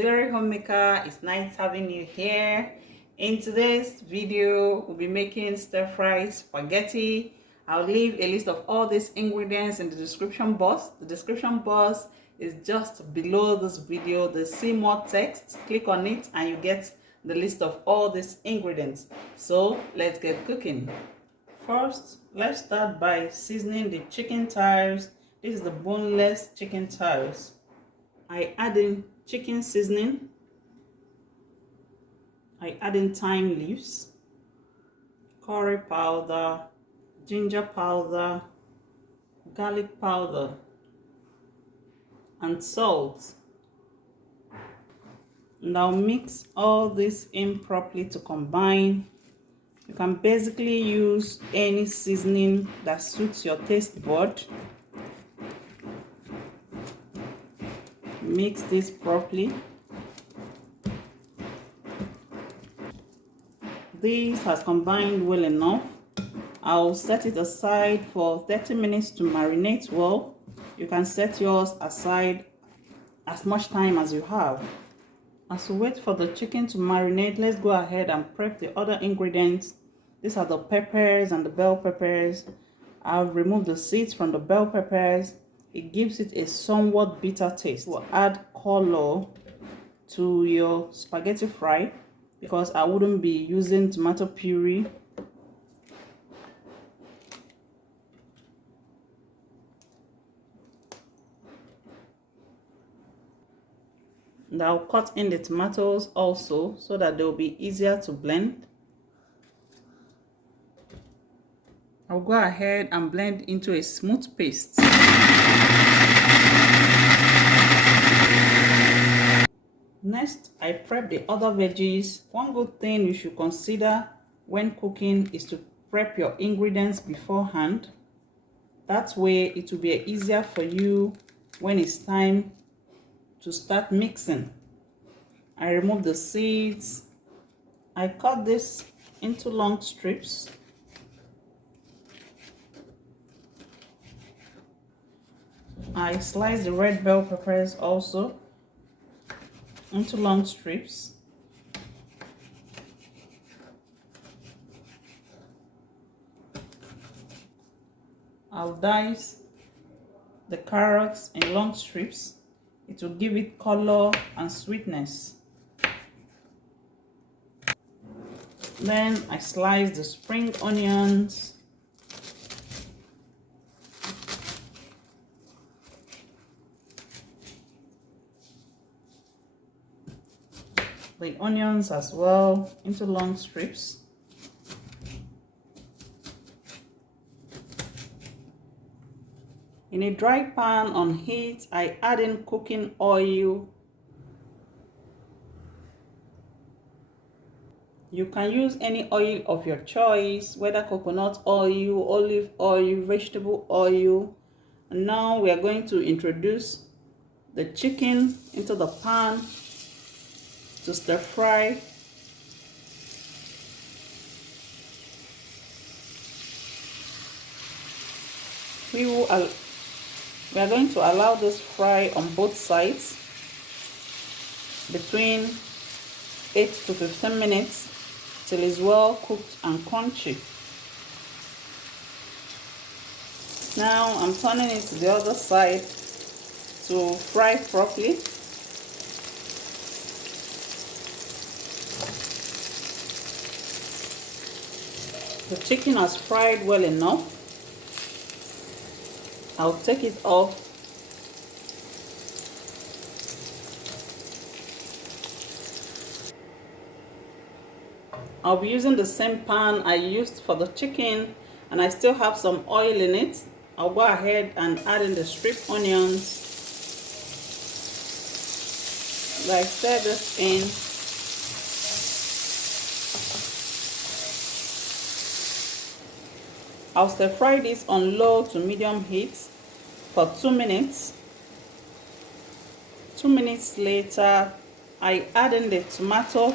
Glory Homemaker. It's nice having you here. In today's video, we'll be making stir-fry spaghetti. I'll leave a list of all these ingredients in the description box. The description box is just below this video. There's see more text. Click on it and you get the list of all these ingredients. So let's get cooking. First, let's start by seasoning the chicken thighs. This is the boneless chicken thighs. I add in chicken seasoning. I add in thyme leaves, curry powder, ginger powder, garlic powder, and salt. Now mix all this in properly to combine. You can basically use any seasoning that suits your taste bud. Mix this properly. This has combined well enough. I'll set it aside for 30 minutes to marinate well. You can set yours aside as much time as you have. As we wait for the chicken to marinate, let's go ahead and prep the other ingredients. These are the peppers and the bell peppers. I've removed the seeds from the bell peppers. It gives it a somewhat bitter taste. We'll add color to your spaghetti fry because I wouldn't be using tomato puree. And I'll cut in the tomatoes also so that they'll be easier to blend. I'll go ahead and blend into a smooth paste. Next, I prep the other veggies. One good thing you should consider when cooking is to prep your ingredients beforehand. That way it will be easier for you when it's time to start mixing. I remove the seeds. I cut this into long strips. I slice the red bell peppers also into long strips. I'll dice the carrots in long strips. It will give it color and sweetness. Then I slice the spring onions. The onions as well into long strips. In a dry pan on heat, I add in cooking oil. You can use any oil of your choice, whether coconut oil, olive oil, vegetable oil. And now we are going to introduce the chicken into the pan to stir fry. We are going to allow this fry on both sides between 8 to 15 minutes till it's well cooked and crunchy. Now I'm turning it to the other side to fry properly. The chicken has fried well enough. I'll take it off. I'll be using the same pan I used for the chicken, and I still have some oil in it. I'll go ahead and add in the strip onions. I stir this in. I'll stir fry this on low to medium heat for 2 minutes. 2 minutes later, I add in the tomato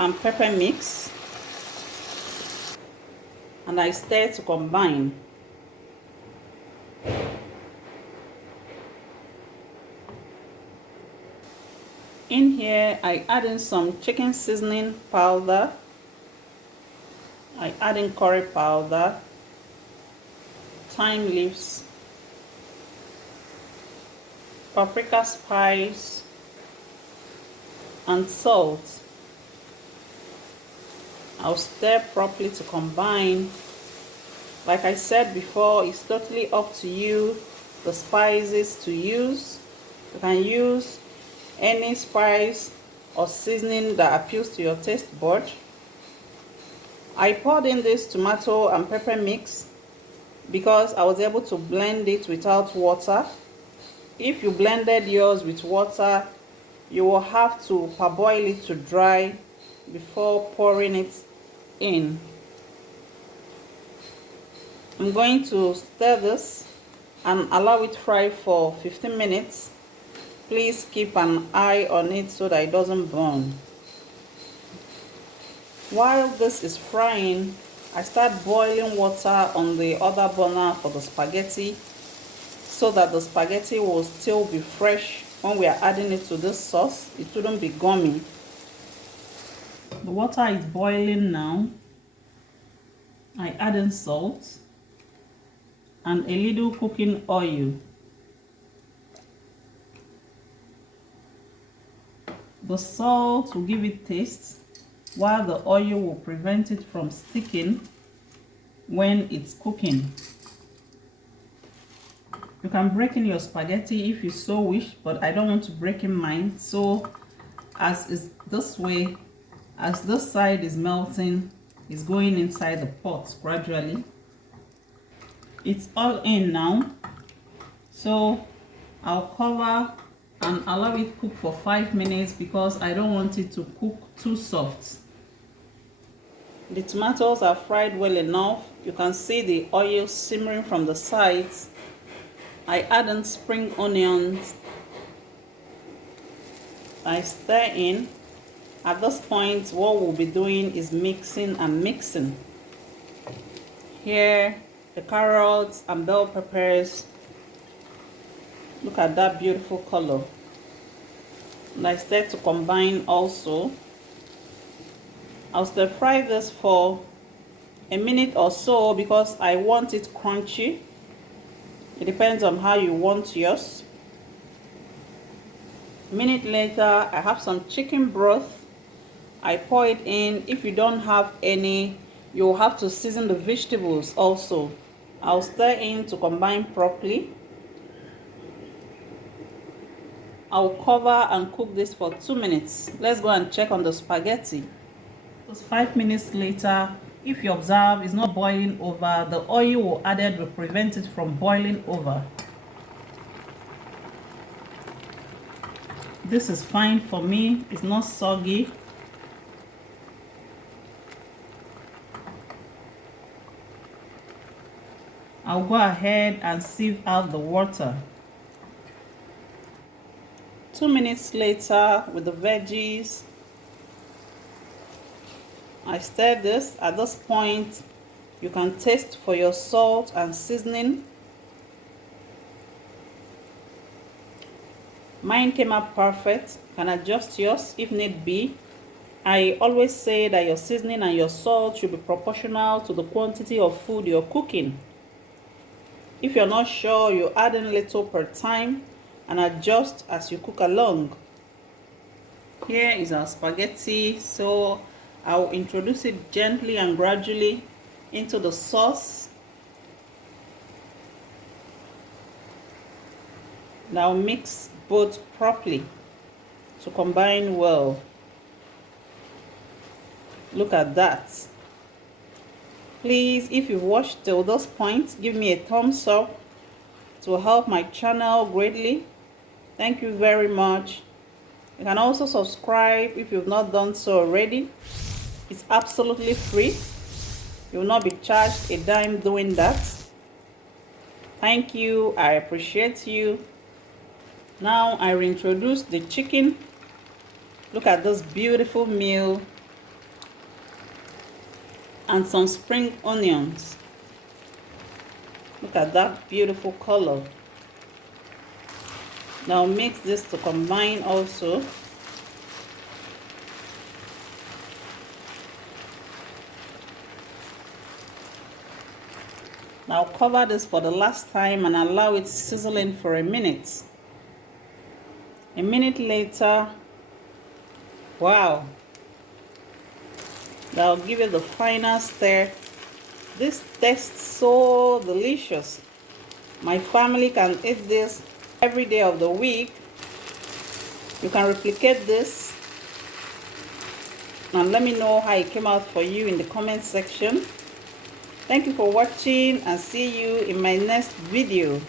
and pepper mix and I stir to combine. In here, I add in some chicken seasoning powder. I add in curry powder, thyme leaves, paprika spice, and salt. I'll stir properly to combine. Like I said before, it's totally up to you the spices to use. You can use any spice or seasoning that appeals to your taste bud. I poured in this tomato and pepper mix because I was able to blend it without water. If you blended yours with water, you will have to parboil it to dry before pouring it in. I'm going to stir this and allow it fry for 15 minutes. Please keep an eye on it so that it doesn't burn. While this is frying, I start boiling water on the other burner for the spaghetti so that the spaghetti will still be fresh when we are adding it to this sauce. It shouldn't be gummy. The water is boiling now. I add in salt and a little cooking oil. The salt will give it taste, while the oil will prevent it from sticking when it's cooking. You can break in your spaghetti if you so wish, but I don't want to break in mine. So as is this way, as this side is melting, it's going inside the pot gradually. It's all in now, so I'll cover and allow it cook for 5 minutes because I don't want it to cook too soft. The tomatoes are fried well enough. You can see the oil simmering from the sides. I add in spring onions. I stir in. At this point, what we'll be doing is mixing and mixing. Here, the carrots and bell peppers. Look at that beautiful color. And I start to combine also. I'll stir fry this for a minute or so because I want it crunchy. It depends on how you want yours. A minute later, I have some chicken broth. I pour it in. If you don't have any, you'll have to season the vegetables also. I'll stir in to combine properly. I'll cover and cook this for 2 minutes. Let's go and check on the spaghetti. Just 5 minutes later, if you observe it's not boiling over, the oil added will prevent it from boiling over. This is fine for me. It's not soggy. I'll go ahead and sieve out the water. 2 minutes later, with the veggies, I stir this. At this point, you can taste for your salt and seasoning. Mine came out perfect. You can adjust yours if need be. I always say that your seasoning and your salt should be proportional to the quantity of food you're cooking. If you're not sure, you add in little per time and adjust as you cook along. Here is our spaghetti, so I'll introduce it gently and gradually into the sauce. Now mix both properly to combine well. Look at that. Please, if you've watched till this point, give me a thumbs up to help my channel greatly. Thank you very much. You can also subscribe if you've not done so already. It's absolutely free. You will not be charged a dime doing that. Thank you. I appreciate you. Now I reintroduce the chicken. Look at this beautiful meal. And some spring onions. Look at that beautiful color. Now mix this to combine also. Now cover this for the last time and allow it sizzling for a minute. A minute later, wow, that'll give it the final stir. This tastes so delicious. My family can eat this every day of the week. You can replicate this and let me know how it came out for you in the comment section. Thank you for watching and see you in my next video.